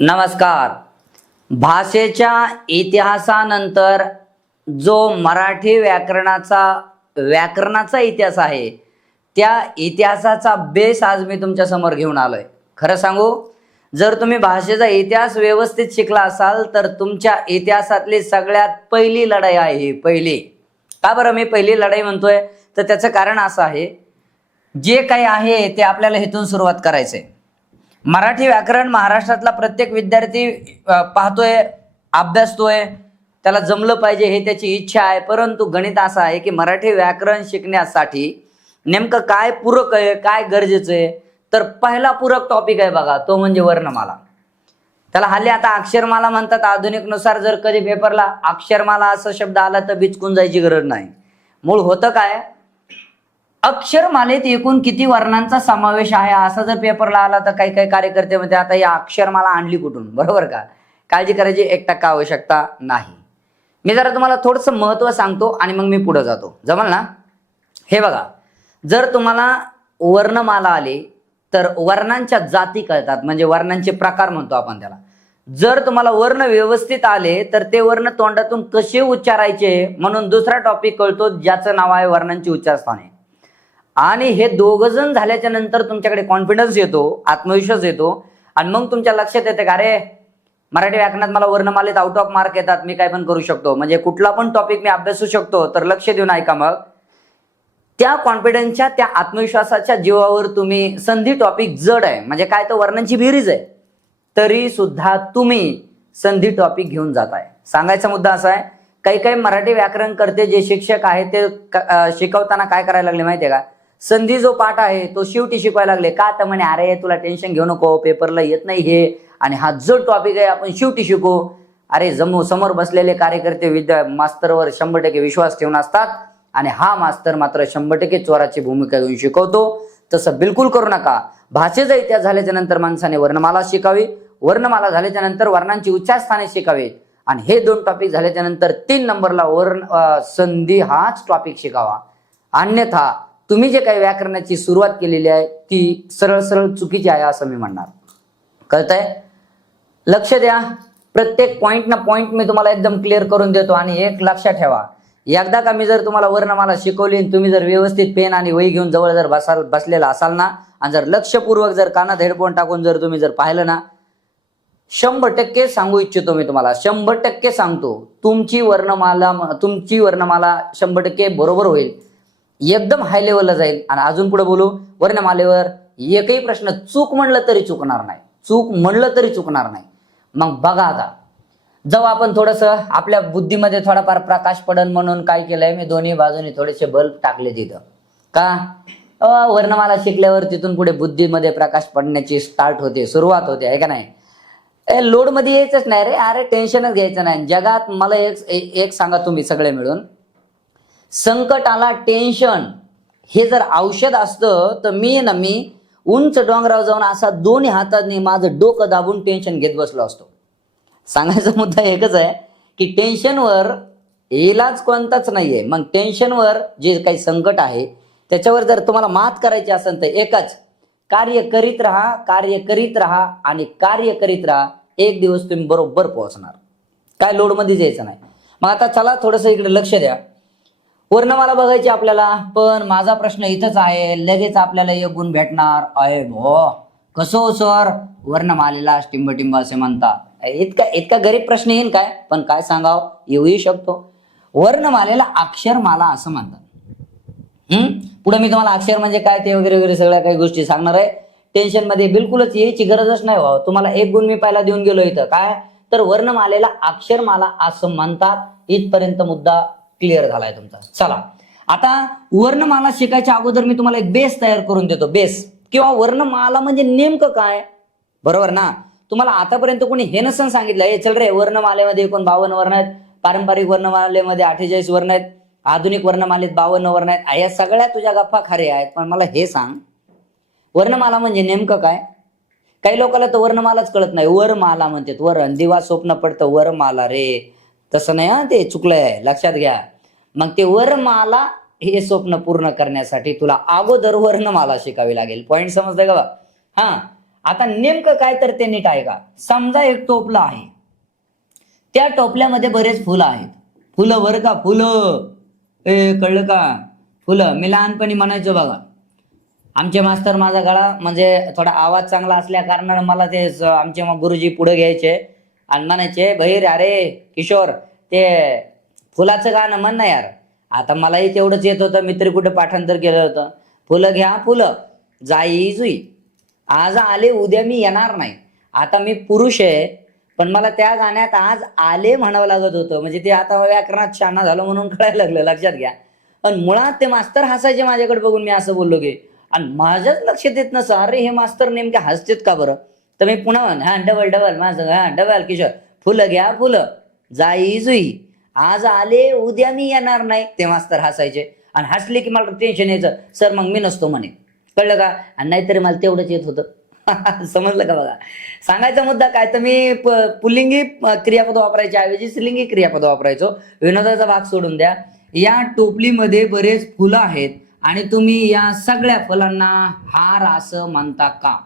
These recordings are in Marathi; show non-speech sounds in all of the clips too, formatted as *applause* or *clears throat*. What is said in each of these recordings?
नमस्कार. भाषेच्या इतिहासानंतर जो मराठी व्याकरणाचा व्याकरणाचा इतिहास आहे त्या इतिहासाचा बेस आज मी तुमच्यासमोर घेऊन आलोय. खरं सांगू जर तुम्ही भाषेचा इतिहास व्यवस्थित शिकला असाल तर तुमच्या इतिहासातली सगळ्यात पहिली लढाई आहे ही पहिली. का बरं मी पहिली लढाई म्हणतोय? तर त्याचं कारण असं आहे जे काही आहे ते आपल्याला इथून सुरुवात करायचंय. मराठी व्याकरण महाराष्ट्रातला प्रत्येक विद्यार्थी पाहतोय अभ्यासतोय त्याला जमलं पाहिजे हे त्याची इच्छा आहे. परंतु गणित असं आहे की मराठी व्याकरण शिकण्यासाठी नेमकं काय पूरक आहे काय गरजेचं आहे? तर पहिला पूरक टॉपिक आहे बघा तो म्हणजे वर्णमाला. त्याला हल्ली आता अक्षरमाला म्हणतात आधुनिकनुसार जर कधी पेपरला अक्षरमाला असा शब्द आला तर बिचकून जायची गरज नाही. मूळ होतं काय? अक्षरमालेत एकूण किती वर्णांचा समावेश आहे? असा जर पेपरला आला तर काही काही कार्यकर्ते म्हणते आता या अक्षरमाला आणली कुठून? बरोबर का? काळजी करायची एक टक्का आवश्यकता नाही. मी जरा तुम्हाला थोडंसं महत्त्व सांगतो आणि मग मी पुढे जातो. जमल ना? हे बघा जर तुम्हाला वर्णमाला आली तर वर्णांच्या जाती कळतात. म्हणजे वर्णांचे प्रकार म्हणतो आपण त्याला. जर तुम्हाला वर्ण व्यवस्थित आले तर ते वर्ण तोंडातून कसे उच्चारायचे? म्हणून दुसरा टॉपिक कळतो ज्याचं नाव आहे वर्णांची उच्चारस्थाने. आणि हे दोघ जण झाल्याच्यानंतर तुमच्याकडे कॉन्फिडन्स येतो आत्मविश्वास येतो. आणि मग तुमच्या लक्षात येते का अरे मराठी व्याकरणात मला वर्णमालेत आउट ऑफ मार्क येतात मी काय पण करू शकतो. म्हणजे कुठला पण टॉपिक मी अभ्यासू शकतो तर लक्ष देऊन ऐका मग. त्या कॉन्फिडन्सच्या त्या आत्मविश्वासाच्या जीवावर तुम्ही संधी टॉपिक जड आहे. म्हणजे काय तर वर्णांची बेरीज आहे. तरी सुद्धा तुम्ही संधी टॉपिक घेऊन जाताय. सांगायचा मुद्दा असा आहे काही काही मराठी व्याकरण करते जे शिक्षक आहेत ते शिकवताना काय करायला लागले माहिती आहे का? संधी जो पाठ आहे तो शेवटी शिकवायला लागले. का तर म्हणे अरे तुला टेन्शन घेऊ नको पेपरला येत नाही हे. आणि हा जो टॉपिक आहे आपण शेवटी शिकू. अरे जमू समोर बसलेले कार्यकर्ते विद्या मास्तरवर शंभर टक्के विश्वास ठेवून असतात. आणि हा मास्तर मात्र शंभर टक्के चोराची भूमिका घेऊन शिकवतो. तसं बिलकुल करू नका. भाषेचा इतिहास झाल्याच्यानंतर माणसाने वर्णमाला शिकावी. वर्णमाला झाल्याच्यानंतर वर्णांची उच्चारस्थाने शिकावी. आणि हे दोन टॉपिक झाल्याच्यानंतर तीन नंबरला वर्ण संधी हाच टॉपिक शिकावा. अन्यथा तुम्ही जे काही व्याकरणाची सुरुवात केलेली आहे ती सरळ सरळ चुकीची आहे असं मी म्हणणार. कळतंय? लक्ष द्या. प्रत्येक पॉइंट ना पॉइंट मी तुम्हाला एकदम क्लिअर करून देतो आणि एक लक्षात ठेवा. एकदा का मी जर तुम्हाला वर्णमाला शिकवली तुम्ही जर व्यवस्थित पेन आणि वही घेऊन जवळ जर बसाल बसलेला असाल ना आणि जर लक्षपूर्वक जर कानात हेडफोन टाकून जर तुम्ही जर पाहिलं ना शंभर टक्के सांगू इच्छितो मी तुम्हाला. शंभर टक्के सांगतो. तुमची वर्णमाला तुमची वर्णमाला शंभर टक्के बरोबर होईल. एकदम हाय लेवलला जाईल. आणि अजून पुढे बोलू वर्णमालेवर एकही प्रश्न चूक म्हणलं तरी चुकणार नाही. चूक म्हणलं तरी चुकणार नाही. मग बघा आता. जेव्हा आपण थोडस आपल्या बुद्धीमध्ये थोडाफार प्रकाश पडन म्हणून काय केलंय मी दोन्ही बाजूनी थोडेसे बल्ब टाकले तिथं. का? वर्णमाला शिकल्यावर तिथून पुढे बुद्धीमध्ये प्रकाश पडण्याची स्टार्ट होते सुरुवात होते आहे का नाही? ए लोडमध्ये यायचंच नाही रे. अरे टेन्शनच घ्यायचं नाही. जगात मला एक एक सांगा तुम्ही सगळे मिळून. संकट आला टेन्शन हे जर औषध असतं तर मी ना मी उंच डोंगरावर जाऊन असा दोन्ही हातांनी माझं डोकं दाबून टेन्शन घेत बसलो असतो. सांगायचा मुद्दा एकच आहे की टेन्शनवर इलाज कोणताच नाही आहे मग टेन्शनवर जे काही संकट आहे त्याच्यावर जर तुम्हाला मात करायची असेल तर एकच कार्य करीत राहा कार्य करीत राहा आणि कार्य करीत राहा. एक दिवस तुम्ही बरोबर पोहोचणार. काय लोडमध्ये जायचं नाही. मग आता चला थोडंसं इकडे लक्ष द्या. वर्णमाला बघायची आपल्याला. पण माझा प्रश्न इथंच आहे. लगेच आपल्याला एक गुण भेटणार. अय भो. कसं हो सर? वर्णमालेला टिंबटिंब असे म्हणतात. इतका इतका गरीब प्रश्न येईन काय? पण काय सांगाव? येऊही शकतो. वर्णमालेला अक्षरमाला असं म्हणतात. हम्म? पुढे मी तुम्हाला अक्षर म्हणजे काय ते वगैरे वगैरे सगळ्या काही गोष्टी सांगणार आहे. टेन्शनमध्ये बिलकुलच यायची गरजच नाही व्हावं तुम्हाला एक गुण मी पहिला देऊन गेलो इथं. काय? तर वर्णमालेला अक्षरमाला असं म्हणतात. इथपर्यंत मुद्दा क्लिअर झालाय तुमचा. चला. आता वर्णमाला शिकायच्या अगोदर मी तुम्हाला एक बेस तयार करून देतो. बेस किंवा वर्णमाला म्हणजे नेमकं काय? बरोबर ना? तुम्हाला आतापर्यंत कोणी हे नसन सांगितलं हे चल रे वर्णमालेमध्ये एकूण बावन्न वर्ण आहेत पारंपरिक वर्णमालेमध्ये अठ्ठेचाळीस वर्ण आहेत आधुनिक वर्णमालेत बावन्न वर्ण आहेत. या सगळ्या तुझ्या गप्पा खरे आहेत पण मला हे सांग. वर्णमाला म्हणजे नेमकं काय? काही लोकांना तर वर्णमालाच कळत नाही. वरमाला म्हणतात. वर दिवा स्वप्न पडतं वरमाला रे. तसं नाही हा ते चुकलंय. लक्षात घ्या. मग ते वरमाला हे स्वप्न पूर्ण करण्यासाठी तुला अगोदर वर्णमाला शिकावी लागेल. पॉइंट समजतंय का बा? हा. आता नेमकं काय तर ते नीट आहे का समजा एक टोपला आहे. त्या टोपल्यामध्ये बरेच फुलं आहेत. फुलं वर का? फुलं. ए कळलं का? फुलं. मी लहानपणी म्हणायचो बघा. आमचे मास्तर माझा गळा म्हणजे थोडा आवाज चांगला असल्या कारणानं मला ते आमचे मग गुरुजी पुढे घ्यायचे. आणि म्हणायचे बहिर अरे किशोर ते फुलाचं गाणं म्हण ना यार. आता मलाही तेवढंच येत होतं मित्र कुठं कुठे पाठांतर केलं होतं. फुलं घ्या फुलं. जाई जुई. आज आले उद्या मी येणार नाही. आता मी पुरुष आहे पण मला त्या गाण्यात आज आले म्हणावं लागत होतं. म्हणजे ते आता व्याकरणात शाना झालो म्हणून *laughs* कळायला लागलं लक्षात घ्या. पण मुळात ते मास्तर हसायचे माझ्याकडे बघून मी असं बोललो की आणि माझ्याच लक्षात येत नसं अरे हे मास्तर नेमके हसतेत का बरं? तर मी पुन्हा म्हण हा डबल डबल माझं हा डबल किशोर. फुलं घ्या फुलं. जाई जुई. आज आले उद्या मी येणार नाही. ते मास्तर हसायचे. आणि हसले की मला टेन्शन यायचं. सर मग मी नसतो म्हणे. कळलं का? आणि नाहीतरी मला तेवढंच येत होतं. *laughs* समजलं का बघा? सांगायचा मुद्दा काय? तर मी प- पुल्लिंगी क्रियापद वापरायच्या ऐवजी स्त्रीलिंगी क्रियापद वापरायचो. विनोदाचा भाग सोडून द्या. या टोपलीमध्ये बरेच फुलं आहेत. आणि तुम्ही या सगळ्या फुलांना हार असं म्हणता का?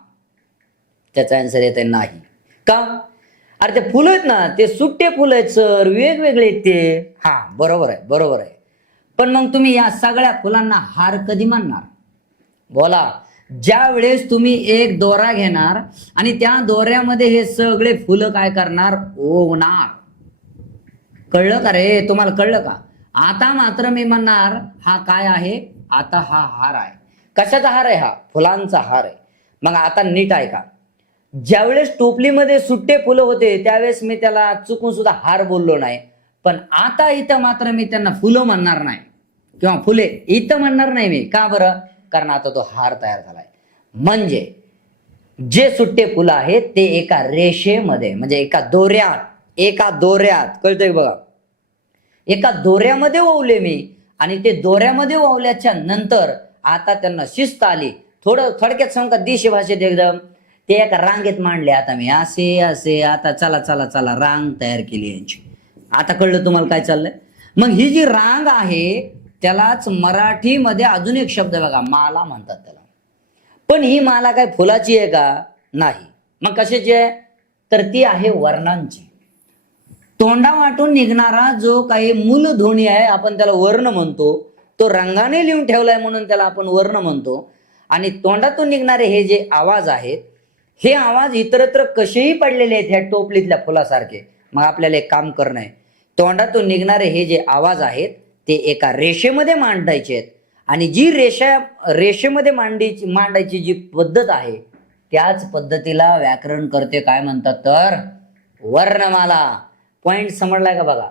त्याचा आन्सर येते नाही. का? अरे ते फुलं आहेत ना ते सुट्टे फुलं आहेत सर. वेगवेगळे आहेत ते. हा बरोबर आहे बरोबर आहे. पण मग तुम्ही या सगळ्या फुलांना हार कधी मानणार? बोला. ज्या वेळेस तुम्ही एक दोरा घेणार आणि त्या दोऱ्यामध्ये हे सगळे फुलं काय करणार? ओवणार. कळलं का रे? तुम्हाला कळलं का? आता मात्र मी म्हणणार हा काय आहे? आता हा हार आहे. कशाचा हार आहे हा? फुलांचा हार आहे. मग आता नीट आहे का ज्यावेळेस टोपलीमध्ये सुट्टे फुलं होते त्यावेळेस मी त्याला चुकून सुद्धा हार बोललो नाही. पण आता इथं मात्र मी त्यांना फुलं म्हणणार नाही. किंवा फुले इथं म्हणणार नाही मी. का बरं? कारण आता तो हार तयार झालाय. म्हणजे जे सुट्टे फुलं आहेत ते एका रेषेमध्ये म्हणजे एका दोऱ्यात एका दोऱ्यात कळतंय बघा? एका दोऱ्यामध्ये ओवले मी. आणि ते दोऱ्यामध्ये ओवल्याच्या नंतर आता त्यांना शिस्त आली. थोडं थोडक्यात सांग का? देशी भाषेत एकदम. ते एका रांगेत मांडले आता मी. असे असे आता चला चला चला रांग तयार केली यांची. आता कळलं तुम्हाला काय चाललंय? मग ही जी रांग आहे त्यालाच मराठीमध्ये अजून एक शब्द बघा माला म्हणतात त्याला. पण ही माला काय फुलाची आहे का? नाही. मग कशाची आहे? तर ती आहे वर्णांची. तोंडा वाटून निघणारा जो काही मूलध्वनी आहे आपण त्याला वर्ण म्हणतो तो रंगाने लिहून ठेवलाय म्हणून त्याला आपण वर्ण म्हणतो. आणि तोंडातून निघणारे हे जे आवाज आहेत हे आवाज इतरत्र कसेही पडलेले आहेत ह्या टोपलीतल्या फुलासारखे. मग आपल्याला एक काम करणं आहे. तोंडातून निघणारे हे जे आवाज आहेत ते एका रेषेमध्ये मांडायचे आहेत. आणि जी रेषा रेषेमध्ये मांडायची मांडायची जी पद्धत आहे त्याच पद्धतीला व्याकरण करते काय म्हणतात तर? वर्णमाला. पॉइंट समजलाय का बघा?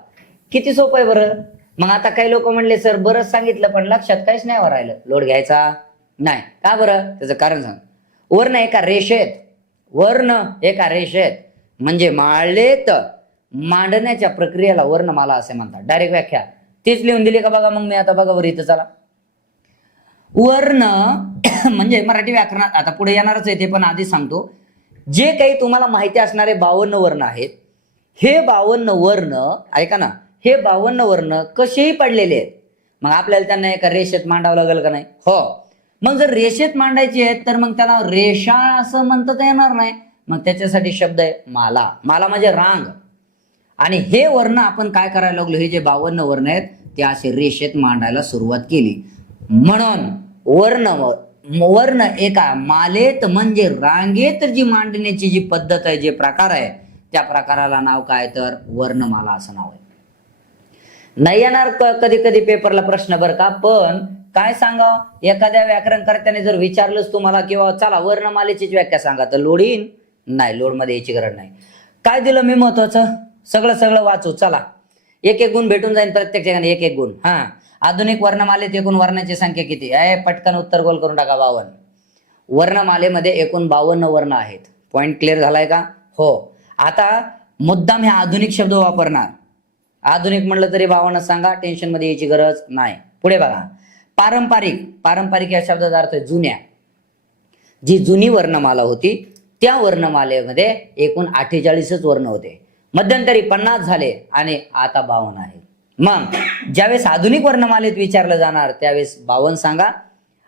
किती सोपं आहे बरं? मग आता काही लोक म्हणले सर बरंच सांगितलं पण लक्षात काहीच नाही हो राहिलं. लोड घ्यायचा? नाही. का बरं? त्याचं कारण सांग. वर्ण एका रेषेत वर्ण एका रेषेत म्हणजे माळलेत मांडण्याच्या प्रक्रियेला वर्णमाला असे म्हणतात. डायरेक्ट व्याख्या. तीच लिहून दिली का बघा मग मी आता बघा वर इथं चला. वर्ण *coughs* म्हणजे मराठी व्याकरणात आता पुढे येणारच आहे ते पण आधी सांगतो. जे काही तुम्हाला माहिती असणारे बावन्न वर्ण आहेत हे बावन्न वर्ण ऐका ना हे बावन्न वर्ण कसेही पडलेले आहेत मग आपल्याला त्यांना एका रेषेत मांडावं लागेल का नाही? हो. मग जर रेषेत मांडायची आहेत तर मग त्याला रेषा असं म्हणता येणार नाही. मग त्याच्यासाठी शब्द आहे माला. माला म्हणजे रांग. आणि हे वर्ण आपण काय करायला लागलो? हे जे बावन्न वर्ण आहेत ते असे रेषेत मांडायला सुरुवात केली. म्हणून वर्ण वर्ण एका मालेत म्हणजे रांगेत जी मांडण्याची जी पद्धत आहे जे प्रकार आहे त्या प्रकाराला नाव काय? तर वर्णमाला असं नाव आहे. नाही येणार कधी कधी पेपरला प्रश्न बरं का? पण काय सांगा? एखाद्या व्याकरणकर्त्याने जर विचारलंच तुम्हाला किंवा चला वर्णमालेचीच व्याख्या सांगा. तर लोड येईन नाही लोडमध्ये यायची गरज नाही. काय दिलं मी महत्वाचं? सगळं सगळं वाचू चला. एक एक गुण भेटून जाईल प्रत्येक ठिकाणी एक एक गुण. हा. आधुनिक वर्णमालेत एकूण वर्णाची संख्या किती? आहे पटकन उत्तर गोल करून टाका बावन्न. वर्णमालेमध्ये एकूण बावन्न वर्ण आहेत. पॉईंट क्लिअर झालाय का? हो. आता मुद्दाम हे आधुनिक शब्द वापरणार. आधुनिक म्हणलं तरी बावन्न सांगा टेन्शनमध्ये यायची गरज नाही. पुढे बघा. पारंपरिक पारंपरिक या शब्दाचा अर्थ जुन्या. जी जुनी वर्णमाला होती त्या वर्णमालेमध्ये एकूण अठ्ठेचाळीसच वर्ण होते. मध्यंतरी पन्नास झाले आणि आता बावन्न आहे. मग ज्यावेळेस आधुनिक वर्णमालेत विचारलं जाणार त्यावेळेस बावन्न सांगा.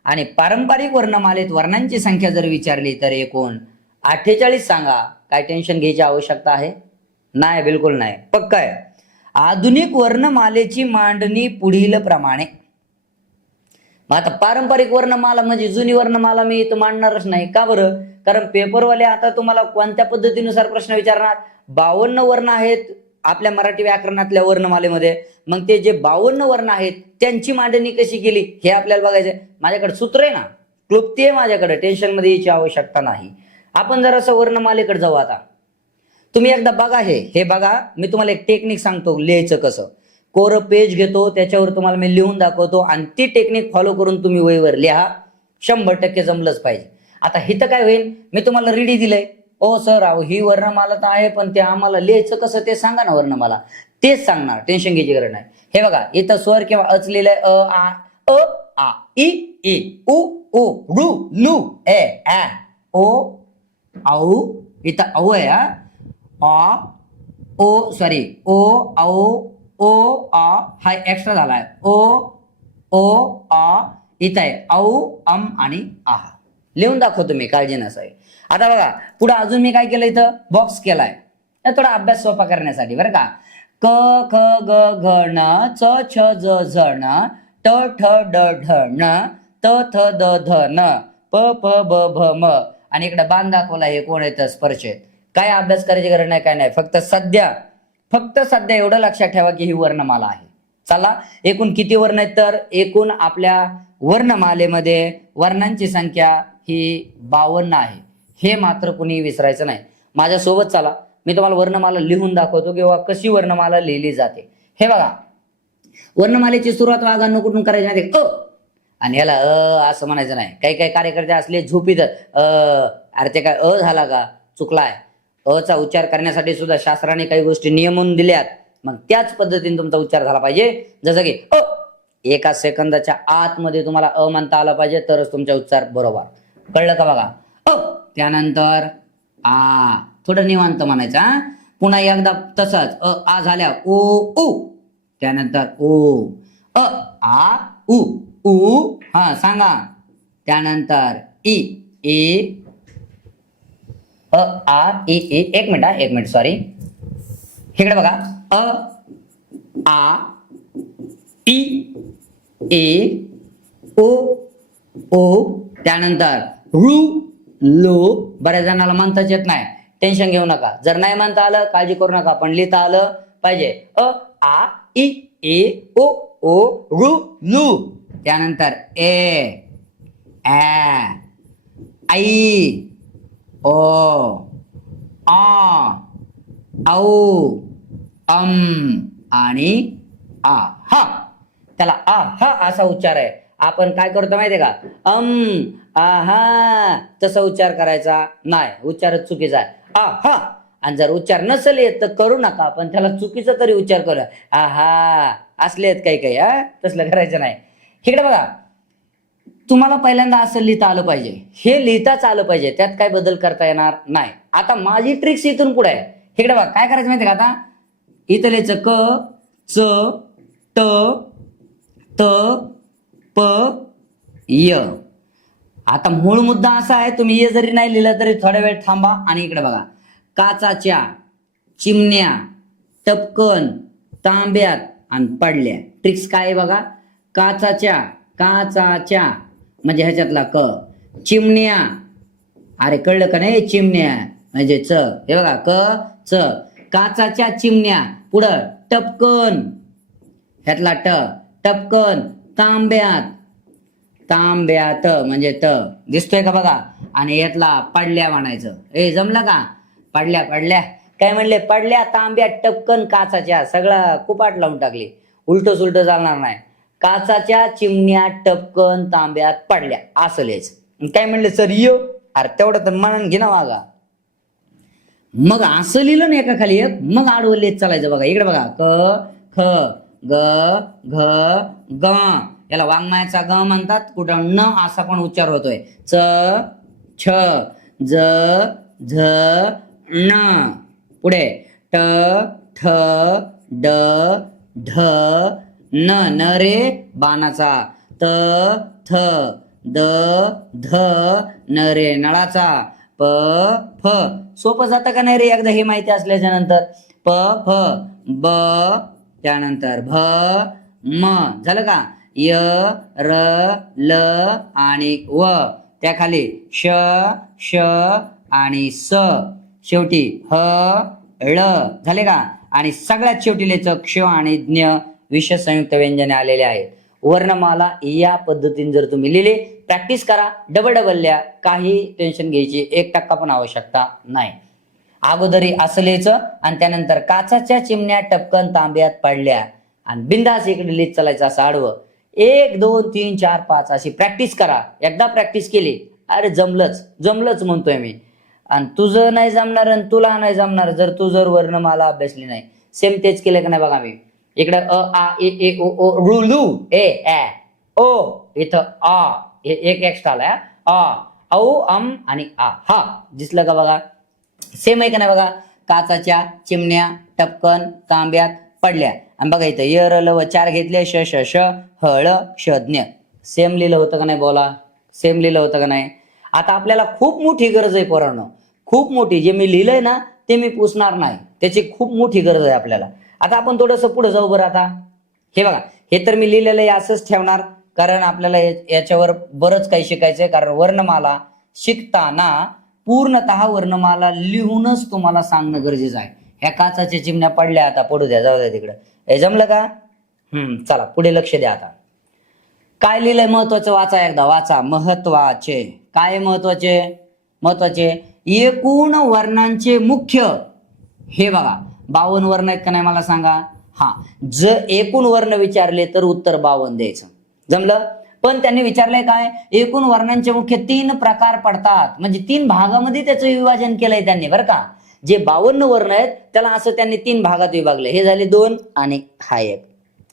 आणि पारंपरिक वर्णमालेत वर्णांची संख्या जर विचारली तर एकूण अठ्ठेचाळीस सांगा. काय टेन्शन घ्यायची आवश्यकता आहे? नाही बिलकुल नाही. पक्का आहे. आधुनिक वर्णमालेची मांडणी पुढील प्रमाणे आता पारंपरिक वर्णमाला म्हणजे जुनी वर्णमाला मी इथं मांडणारच नाही. का बरं? कारण पेपरवाले आता तुम्हाला कोणत्या पद्धतीनुसार प्रश्न विचारणार? बावन्न वर्ण आहेत आपल्या मराठी व्याकरणातल्या वर्णमालेमध्ये. मग ते जे बावन्न वर्ण आहेत त्यांची मांडणी कशी केली? हे आपल्याला बघायचंय. माझ्याकडे सूत्र आहे ना. क्लुप्ती आहे माझ्याकडे. टेन्शनमध्ये यायची आवश्यकता नाही. आपण जरासं वर्णमालेकडे जाऊ आता. तुम्ही एकदा बघा हे. हे बघा. मी तुम्हाला एक टेक्निक सांगतो. लिहायचं कसं? कोरं पेज घेतो त्याच्यावर तुम्हाला मी लिहून दाखवतो आणि ती टेक्निक फॉलो करून तुम्ही वहीवर लिहा. शंभर टक्के जमलंच पाहिजे. आता हिथं काय होईल? मी तुम्हाला रेडी दिलंय. ओ सर अहो ही वर्णमाला तर आहे पण ते आम्हाला लिहायचं कसं ते सांगा ना वर्णमाला. तेच सांगणार टेन्शन घ्यायची गरज नाही. हे बघा इथं स्वर किंवा अच लिहिलंय अ आ अ आ इ ई उ ओ रू लू ए ऍ ओ औ इथं औ आहे आ ओ सॉरी ओ औ ओ आ हा एक्स्ट्रा झालाय. ओ ओ आ इथं आहे. औ अम आणि आहा लिहून दाखवतो मी काळजी नसावी आता बघा पुढे अजून मी काय केलं इथं? बॉक्स केलाय. थोडा अभ्यास सोपा करण्यासाठी बरं का? क ख ग घ न च छ ज झ न ट ठ ड ढ न त थ द ध न प प ब भ म. आणि इकडे बांध दाखवला हे कोण येतं स्पर्श आहेत काय अभ्यास करायची गरज नाही काय नाही. फक्त सध्या फक्त सध्या एवढं लक्षात ठेवा की ही वर्णमाला आहे. चला एकूण किती वर्ण आहेत तर? एकूण आपल्या वर्णमालेमध्ये वर्णांची संख्या ही बावन्न आहे. हे मात्र कुणी विसरायचं नाही. माझ्यासोबत चला. मी तुम्हाला वर्णमाला लिहून दाखवतो किंवा कशी वर्णमाला लिहिली जाते. हे बघा. वर्णमालेची सुरुवात वाघांनो कुठून करायची नाही अ आणि याला अ असं म्हणायचं नाही. काही काही कार्यकर्ते असले झोपीत अ. अरे ते काय अ झाला का? चुकलाय. आहे चा उच्चार करण्यासाठी सुद्धा शास्त्राने काही गोष्टी नियमून दिल्यात. मग त्याच पद्धतीने तुमचा उच्चार झाला पाहिजे. जसं की अ एका सेकंदाच्या आतमध्ये तुम्हाला अ म्हणता आला पाहिजे तरच तुमचा उच्चार बरोबर. कळलं का बघा? अ त्यानंतर आ थोडं निवांत म्हणायचं पुन्हा एकदा तसंच अ आ झाल्या ओ उ. त्यानंतर ओ अ आ उ उ. हा सांगा. त्यानंतर इ ए अ आ इ ई. एक मिनिट एक मिनिट सॉरी इकडे बघा. अ आ टी ए ओ ओ त्यानंतर रू लो. बऱ्याच जणाला म्हणताच येत नाही. टेन्शन घेऊ नका. जर नाही म्हणता आलं काळजी करू नका. पण लिहिता आलं पाहिजे. अ आ इ ए ओ ओ रु लू. त्यानंतर ए ऐ आई. ओ आ औ अम आणि आ हा त्याला आ हा असा उच्चार आहे. आपण काय करतो माहितीये का? अम आहा तसा उच्चार करायचा नाही. उच्चारच चुकीचा आहे. आ हा. आणि जर उच्चार नसेल येत तर करू नका पण त्याला चुकीचा तरी उच्चार करूया. आहा असले आहेत काही काही हा. तसलं करायचं नाही. इकडे बघा. तुम्हाला पहिल्यांदा असं लिहिता आलं पाहिजे. हे लिहिताच आलं पाहिजे. त्यात काय बदल करता येणार नाही. आता माझी ट्रिक्स इथून पुढे आहे. इकडे बघा काय करायचं माहिती का आता? इथं लिहायचं क च ट त प य. आता मूळ मुद्दा असा आहे तुम्ही ये जरी नाही लिहिलं तरी थोड्या वेळ थांबा आणि इकडे बघा. काचाच्या चिमण्या टपकन तांब्यात आणि पडल्या. ट्रिक्स काय आहे बघा? काचाच्या काचाच्या म्हणजे ह्याच्यातला क. चिमण्या. अरे कळलं का नाही? चिमण्या. म्हणजे च. हे बघा क च. काचाच्या चिमण्या. पुढं टपकन. ह्यातला ट. टपकन. तांब्यात. तांब्यात म्हणजे त. दिसतोय का बघा? आणि यातला पडल्या म्हणायचं. ए जमलं का? पडल्या पडल्या. काय म्हणले? पडल्या तांब्यात टपकन काचाच्या. सगळं कुपाट लावून टाकली. उलट सुलट चालणार नाही. काचाच्या चिमण्या टपकन तांब्यात पडल्या. असं काय म्हणले सर यो. अरे तेवढं तर म्हणून घे ना वागा मग असं लिहिलं ना एका खाली एक. मग आडवं चालायचं बघा. इकडे बघा. क ख ग घ ग. याला वाङ्मयाचा ग म्हणतात. कुठं न असा पण उच्चार होतोय. च छ ज झ न. पुढे. ट ठ ड ढ न न रे बाणाचा. त थ द ध न रे नळाचा. प फ. सोपं जातं का नाही रे एकदा हे माहिती असल्याच्या नंतर? प फ ब त्यानंतर भ म. झालं का? य र ल आणि व. त्याखाली श श आणि स. शेवटी ह ळ. झाले का? आणि सगळ्यात शेवटी लेचं क्ष आणि ज्ञ विशेष संयुक्त व्यंजने आलेले आहेत. वर्णमाला या पद्धतीने जर तुम्ही लिहिले प्रॅक्टिस करा. डबल डबल लिहा काही टेन्शन घ्यायची एक टक्का पण आवश्यकता नाही. अगोदरी असं आणि त्यानंतर काचाच्या चिमण्या टपकन तांब्यात पडल्या आणि बिंदास इकडे लिहित चालायचं असं आडवं. एक दोन तीन चार पाच अशी प्रॅक्टिस करा. एकदा प्रॅक्टिस केली अरे जमलंच जमलंच म्हणतोय मी. आणि तुझं नाही जमणार आणि तुला नाही जमणार जर तू जर वर्णमाला अभ्यासली नाही. सेम तेच केलं का नाही बघा मी? इकडे अ आ ए ए ओ ओ रु ए ए ओ इथं आ हे एक एक्स्ट्रा आलाय हा. आ औ अम आणि आ हा. दिसलं का बघा? सेम आहे का नाही बघा? काचाच्या चिमण्या टपकन तांब्यात पडल्या. आणि बघा इथं य र ल व चार घेतले श श श हळ शज्ञ सेम लिहिलं होतं का नाही बोला? सेम लिहिलं होतं का नाही? आता आपल्याला खूप मोठी गरज आहे पोरांनो. खूप मोठी. जे मी लिहिलंय ना ते मी पुसणार नाही. त्याची खूप मोठी गरज आहे आपल्याला. आता आपण थोडंसं पुढे जाऊ बरं आता. हे बघा हे तर मी लिहिलेलं आहे असंच ठेवणार कारण आपल्याला याच्यावर बरंच काही शिकायचंय कारण वर्णमाला शिकताना पूर्णतः वर्णमाला लिहूनच तुम्हाला सांगणं गरजेचं आहे. ह्या काचाच्या चिमण्या पडल्या आता पडू द्या जाऊ द्या तिकडं. हे जमलं का? हम्म चला पुढे लक्ष द्या आता. काय लिहिलंय महत्वाचं? वाचा एकदा वाचा. महत्त्वाचे. काय महत्त्वाचे? महत्त्वाचे. एकूण वर्णांचे मुख्य. हे बघा बावन्न वर्ण आहेत का नाही मला सांगा? हा. जर एकूण वर्ण विचारले तर उत्तर बावन्न द्यायचं. जमलं? पण त्यांनी विचारलंय काय? एकूण वर्णांचे मुख्य तीन प्रकार पडतात. म्हणजे तीन भागामध्ये त्याचं विभाजन केलंय त्यांनी बरं का? जे बावन्न वर्ण आहेत त्याला असं त्यांनी तीन भागात विभागले. हे झाले दोन आणि हा एक.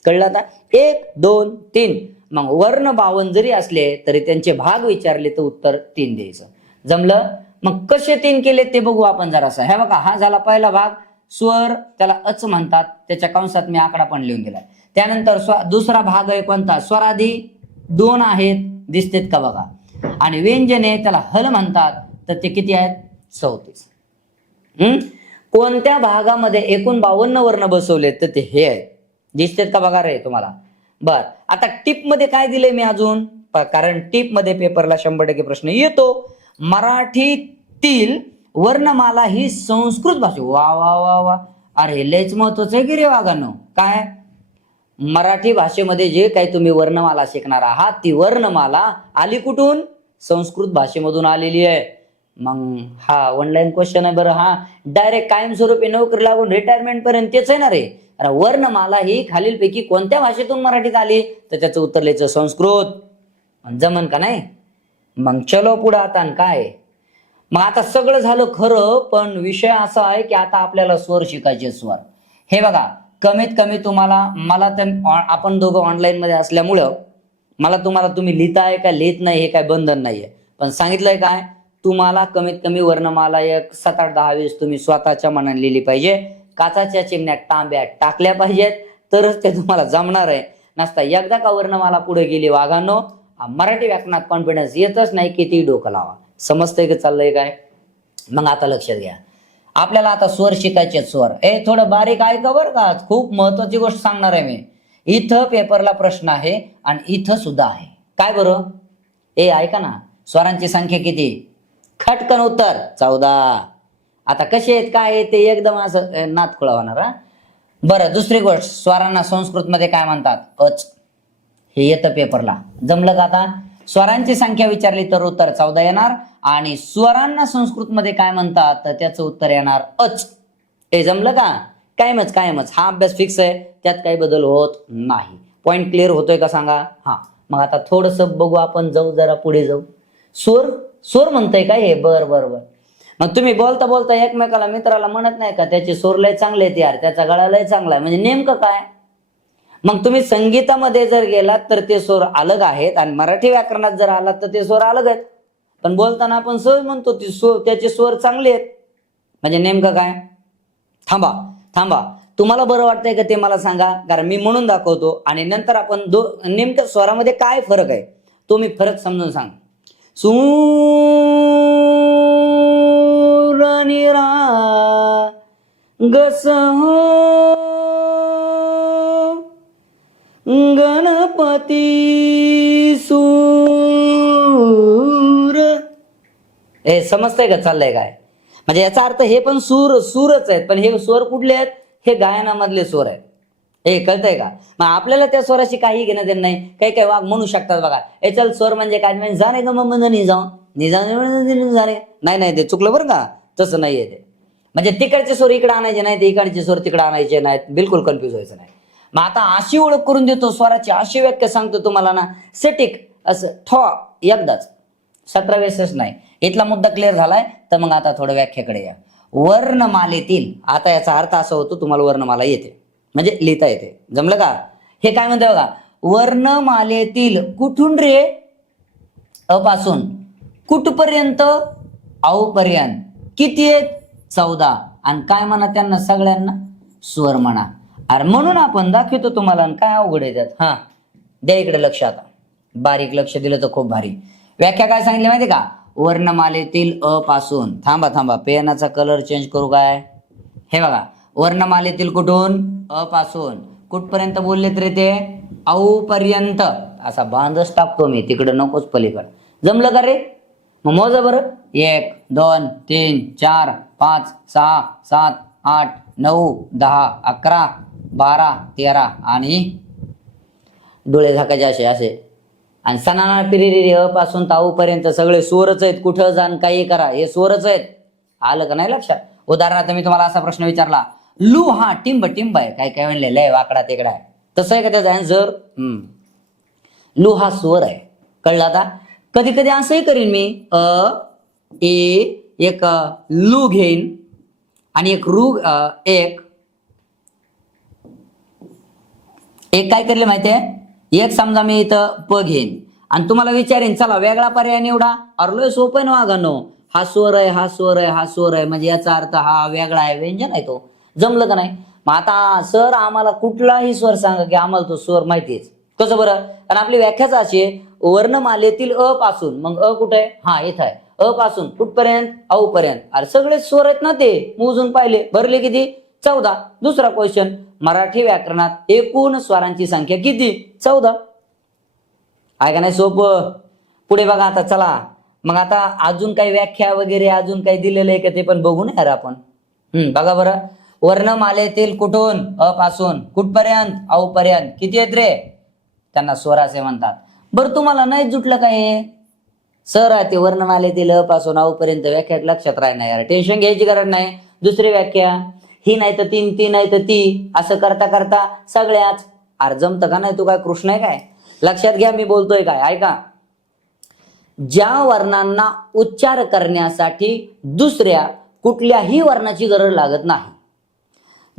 कळलं आता? एक दोन तीन. मग वर्ण बावन्न जरी असले तरी त्यांचे भाग विचारले तर उत्तर तीन द्यायचं. जमलं? मग कसे तीन केले ते बघू आपण जरासा. हे बघा हा झाला पहिला भाग. स्वर त्याला अच म्हणतात. त्याच्या कंसात मी आकडा पण लिहून दिलाय. त्यानंतर स्व दुसरा भाग आहे कोणता? स्वराधी दोन आहेत दिसतेत का बघा? आणि व्यंजने त्याला हल म्हणतात. तर ते किती आहेत? चौतीस. हम्म? कोणत्या भागामध्ये एकूण बावन्न वर्ण बसवलेत? तर ते हे आहे दिसतेत का बघा रे तुम्हाला? बर. आता टिपमध्ये काय दिले मी अजून? कारण टिपमध्ये पेपरला शंभर टक्के प्रश्न येतो. मराठीतील वर्णमाला ही संस्कृत भाषा. वा वा वा वा. अरे लयच महत्वाचं आहे की रे वागानो काय? मराठी भाषेमध्ये जे काही तुम्ही वर्णमाला शिकणार आहात ती वर्णमाला आली कुठून? संस्कृत भाषेमधून आलेली आहे. मग हा ऑनलाईन क्वेश्चन आहे बरं हा. डायरेक्ट कायमस्वरूपी नोकरी लागून रिटायरमेंट पर्यंत तेच आहे ना रे. अरे वर्णमाला ही खालीलपैकी कोणत्या भाषेतून मराठीत आली? तर त्याचं उत्तर लिहायचं संस्कृत. जमन का नाही? मग चलो पुढं आता अन काय? मग आता सगळं झालं खरं पण विषय असा आहे की आता आपल्याला स्वर शिकायचे स्वर. हे बघा कमीत कमी तुम्हाला मला तर आपण दोघं ऑनलाईन मध्ये असल्यामुळं मला तुम्हाला तुम्ही लिहिताय का लिहित नाही हे काय बंधन नाहीये. पण सांगितलंय काय? तुम्हाला कमीत कमी वर्णमाला एक सात आठ दहा वीस तुम्ही स्वतःच्या मनाने लिहिली पाहिजे. काचाच्या चिमण्यात तांब्यात टाकल्या पाहिजेत तरच ते तुम्हाला जमणार आहे. नसता एकदा का वर्णमाला पुढे गेली वाघांनो मराठी व्याकरणात कॉन्फिडन्स येतच नाही किती डोकं लावा. समजतंय का चाललंय काय? मग आता लक्षात घ्या. आपल्याला आता स्वर शिकायचे स्वर. ए थोडं बारीक ऐका बरं का. खूप महत्वाची गोष्ट सांगणार आहे मी. इथं पेपरला प्रश्न आहे आणि इथं सुद्धा आहे. काय बरं? ए ऐका ना. स्वरांची संख्या किती? खटकन उत्तर. चौदा. आता कसे आहेत? काय आहे? ते एकदम असं नात खुळा होणार हा? बरं दुसरी गोष्ट. स्वरांना संस्कृतमध्ये काय म्हणतात? अच. हे येतं पेपरला. जमलं का आता? स्वरांची संख्या विचारली तर उत्तर चौदा येणार. आणि स्वरांना संस्कृतमध्ये काय म्हणतात? तर त्याचं उत्तर येणार अच. हे जमलं का? कायमच कायमच. हा अभ्यास फिक्स आहे. त्यात काही बदल होत नाही. पॉइंट क्लिअर होतोय का सांगा? हा. मग आता थोडस बघू आपण जाऊ जरा पुढे जाऊ. स्वर स्वर म्हणतोय का हे? बर बर बर. मग तुम्ही बोलता बोलता एकमेकाला मित्राला म्हणत नाही का त्याचे स्वर लय चांगले आहेत यार त्याचा गळा लय चांगला आहे. म्हणजे नेमकं काय? मग तुम्ही संगीतामध्ये जर गेलात तर ते स्वर अलग आहेत. आणि मराठी व्याकरणात जर आलात तर ते स्वर अलग आहेत. पण बोलताना आपण सहज म्हणतो ती स्वर त्याचे स्वर चांगले आहेत. म्हणजे नेमकं काय? थांबा थांबा. तुम्हाला बरं वाटतंय का ते मला सांगा? कारण मी म्हणून दाखवतो आणि नंतर आपण दो नेमक्या स्वरामध्ये काय फरक आहे? तो मी फरक समजून सांग. सू निरा गस हो गणपती सूर हे समजतंय का? चाललंय काय? म्हणजे याचा अर्थ हे पण सूर सूरच आहेत. पण हे स्वर कुठले आहेत? हे गायनामधले स्वर आहेत. हे कळतंय का? मग आपल्याला त्या स्वराशी काही घेणं देणं नाही. काही काही वाघ म्हणू शकतात बघा. हे चल स्वर म्हणजे काय? म्हणजे जाणे का मग निजाव निजाव जाणे नाही नाही ते चुकलं बरं का? तसं नाहीये ते. म्हणजे तिकडचे स्वर इकडे आणायचे नाही ते इकडचे स्वर तिकडे आणायचे नाहीत. बिलकुल कन्फ्युज व्हायचं नाही. मग आता अशी ओळख करून देतो स्वराची अशी व्याख्या सांगतो तुम्हाला ना. सेटिक असं ठॉ एकदाच सतरा वेळेसच नाही इथला मुद्दा क्लिअर झालाय तर मग आता थोडं व्याख्याकडे या. वर्णमालेतील आता याचा अर्थ असा होतो तुम्हाला वर्णमाला येते. म्हणजे लिहिता येते. जमलं का? हे काय म्हणते बघा? वर्णमालेतील कुठून रे? अपासून. कुठपर्यंत? औपर्यंत किती आहेत? चौदा. आणि काय म्हणा त्यांना सगळ्यांना? स्वर म्हणा. अरे म्हणून आपण दाखवतो तुम्हाला आणि काय अवघड येतात हा. द्या इकडे लक्ष आता. बारीक लक्ष दिलं तर खूप भारी. व्याख्या काय सांगितली माहिती का? वर्णमालेतील अ पासून. थांबा थांबा. पेनाचा कलर चेंज करू काय? हे बघा. वर्णमालेतील कुठून? अ पासून. कुठपर्यंत बोलले तरी ते? औपर्यंत असा बांधच टाकतो मी. तिकडं नकोच पलीकड. जमलं का रे? मग मोजा बरं. एक दोन तीन चार पाच सहा सात आठ नऊ दहा अकरा बारा तेरा आणि डोळे झाकायचे असे असे. आणि सणाना पिरिरी ह पासून ताऊ पर्यंत सगळे स्वरच आहेत. कुठं जाण काही करा हे स्वरच आहेत. आलं का नाही लक्षात? उदाहरणार्थ मी तुम्हाला असा प्रश्न विचारला. लू हा टिंब टिंब आहे. काय काय म्हणलेलं आहे वाकडा तिकडा आहे. तसं आहे का त्याचा आन्सर लू हा स्वर आहे. कळलं आता? कधी कधी असंही करीन मी. अ ए एक लू घेईन. आणि एक रू एक. एक काय करले माहिती आहे? एक समजा मी इथं प घेईन. आणि तुम्हाला विचारेन चला वेगळा पर्याय निवडा. अरलोय लय सोपं आहे ना वागानो. हा स्वर आहे हा स्वर आहे हा स्वर आहे. म्हणजे याचा अर्थ हा वेगळा आहे व्यंजन आहे तो. जमलं का नाही? मग आता सर आम्हाला कुठलाही स्वर सांगा की आम्हाला तो स्वर माहितीच कसं बरं? कारण आपली व्याख्याच अशी आहे वर्णमालेतील अ पासून. मग अ कुठे? आहे हा इथं आहे. अ पासून. कुठपर्यंत? औ पर्यंत अरे सगळे स्वर आहेत ना ते. मोजून पाहिले. भरले किती? चौदा. दुसरा क्वेश्चन मराठी व्याकरणात एकूण स्वरांची संख्या किती? चौदा. आहे का नाही सोपं? पुढे बघा आता चला. मग आता अजून काही व्याख्या वगैरे अजून काही दिलेलं आहे का ते पण बघू नये आपण. हम्म बघा बरं. वर्णमालेतील कुठून? अ पासून. कुठपर्यंत? औपर्यंत. किती आहेत रे? त्यांना स्वर असे म्हणतात. बरं तुम्हाला नाही जुटलं काय हे? सर आहे ते वर्णमालेतील अ पासून व्याख्यात लक्षात राहणार यार टेन्शन घ्यायची गरज नाही. दुसरी व्याख्या. ही नाही तर तीन ती नाही तर ती. असं करता करता सगळ्याच. अर जमतं का नाही तू काय कृष्ण आहे काय? लक्षात घ्या मी बोलतोय काय. ऐका. ज्या वर्णांना उच्चार करण्यासाठी दुसऱ्या कुठल्याही वर्णाची गरज लागत नाही.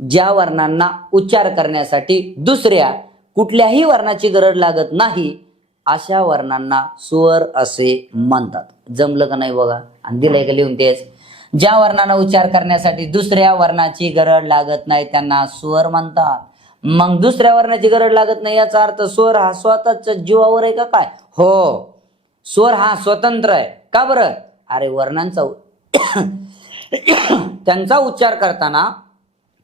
ज्या वर्णांना उच्चार करण्यासाठी दुसऱ्या कुठल्याही वर्णाची गरज लागत नाही अशा वर्णांना स्वर असे म्हणतात. जमलं का नाही बघा? आणि दिलंय का लिहून तेच? ज्या वर्णांना उच्चार करण्यासाठी दुसऱ्या वर्णाची गरज लागत नाही त्यांना स्वर म्हणतात. मग दुसऱ्या वर्णाची गरज लागत नाही याचा अर्थ स्वर हा स्वतःच्या जीवावर आहे का काय? हो. स्वर हा स्वतंत्र आहे. का बरं? अरे वर्णांचा त्यांचा उच्चार करताना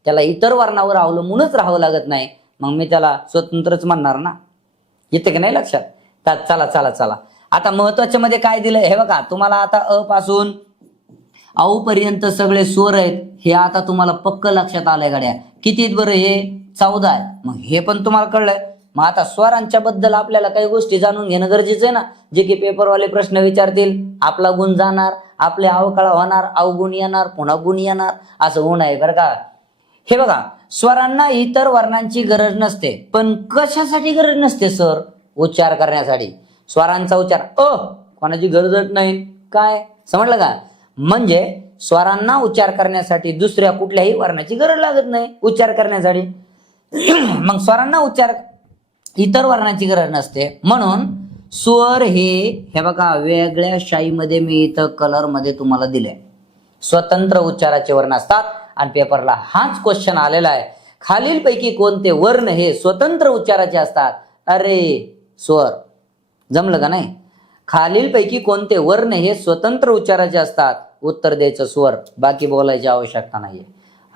त्याला इतर वर्णावर अवलंबूनच राहावं लागत नाही. मग मी त्याला स्वतंत्रच म्हणणार ना? येते की नाही लक्षात? चला चला चला. आता महत्त्वाच्या मध्ये काय दिलं हे बघा तुम्हाला आता अ पासून आऊपर्यंत सगळे स्वर आहेत हे आता तुम्हाला पक्क लक्षात आलंय गाड्या. किती बरं हे? चौदा आहे. मग हे पण तुम्हाला कळलंय. मग आता स्वरांच्या बद्दल आपल्याला काही गोष्टी जाणून घेणं गरजेचं आहे ना? जे की पेपरवाले प्रश्न विचारतील आपला गुण जाणार आपले अवकाळा होणार अवगुण येणार पुन्हा गुण येणार असं होऊ आहे बरं का? हे बघा स्वरांना इतर वर्णांची गरज नसते. पण कशासाठी गरज नसते सर? उच्चार करण्यासाठी. स्वरांचा उच्चार अ कोणाची गरजच नाही. काय? समजलं का? म्हणजे स्वरांना उच्चार करण्यासाठी दुसऱ्या कुठल्याही वर्णाची गरज लागत नाही उच्चार करण्यासाठी. *clears throat* मग स्वरांना उच्चार इतर वर्णाची गरज नसते. म्हणून स्वर हे हे बघा वेगळ्या शाईमध्ये मी इथं कलरमध्ये तुम्हाला दिले स्वतंत्र उच्चाराचे वर्ण असतात आणि पेपरला हाच क्वेश्चन आलेला आहे. खालीलपैकी कोणते वर्ण हे स्वतंत्र उच्चाराचे असतात? अरे स्वर. जमलं का नाही? खालीलपैकी कोणते वर्ण हे स्वतंत्र उच्चाराचे असतात? उत्तर द्यायचं स्वर. बाकी बोलायची आवश्यकता नाहीये.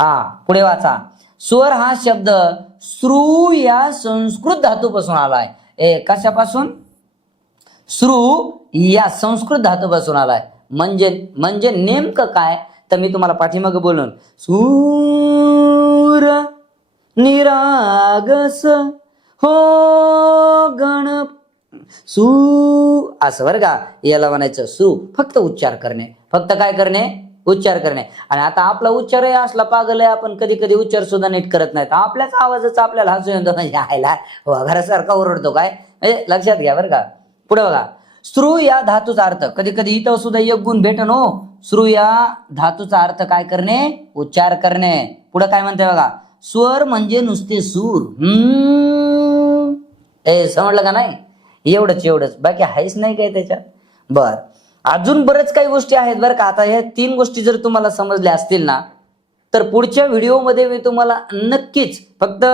हा पुढे वाचा. स्वर हा शब्द श्रू या संस्कृत धातूपासून आलाय. ए कशापासून? श्रू या संस्कृत धातूपासून आलाय. म्हणजे म्हणजे नेमकं काय? तर मी तुम्हाला पाठीमागे बोलून सूर निरागस हो गणप सु असं बरं का. याला म्हणायचं सु. फक्त उच्चार करणे. फक्त काय करणे? उच्चार करणे. आणि आता आपला उच्चारही असला पागल आहे आपण कधी कधी उच्चार सुद्धा नीट करत नाहीत. आपल्याच आवाजाचा आपल्याला हसू येतो म्हणजे आयला हो, ओरडतो काय? म्हणजे लक्षात घ्या बरं का. पुढे बघा. स्त्रू या धातूचा अर्थ. कधी कधी इथं सुद्धा एक गुण भेटन हो. स्त्रू या धातूचा अर्थ काय करणे? उच्चार करणे. पुढे काय म्हणते बघा. स्वर म्हणजे नुसते सूर. हम्म. ए समजलं का नाही? एवढंच एवढंच. बाकी आहेच नाही काय त्याच्यात? बर. अजून बरेच काही गोष्टी आहेत बरं का. आता ह्या तीन गोष्टी जर तुम्हाला समजल्या असतील ना तर पुढच्या व्हिडिओमध्ये मी तुम्हाला नक्कीच फक्त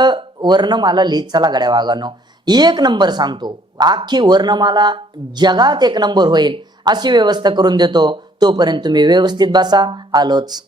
वर्णमाला लिहित चला गड्या वागानो एक नंबर सांगतो. आखी वर्णमाला जगात एक नंबर होईल अशी व्यवस्था करून देतो. तोपर्यंत तुम्ही व्यवस्थित बसा. आलोच.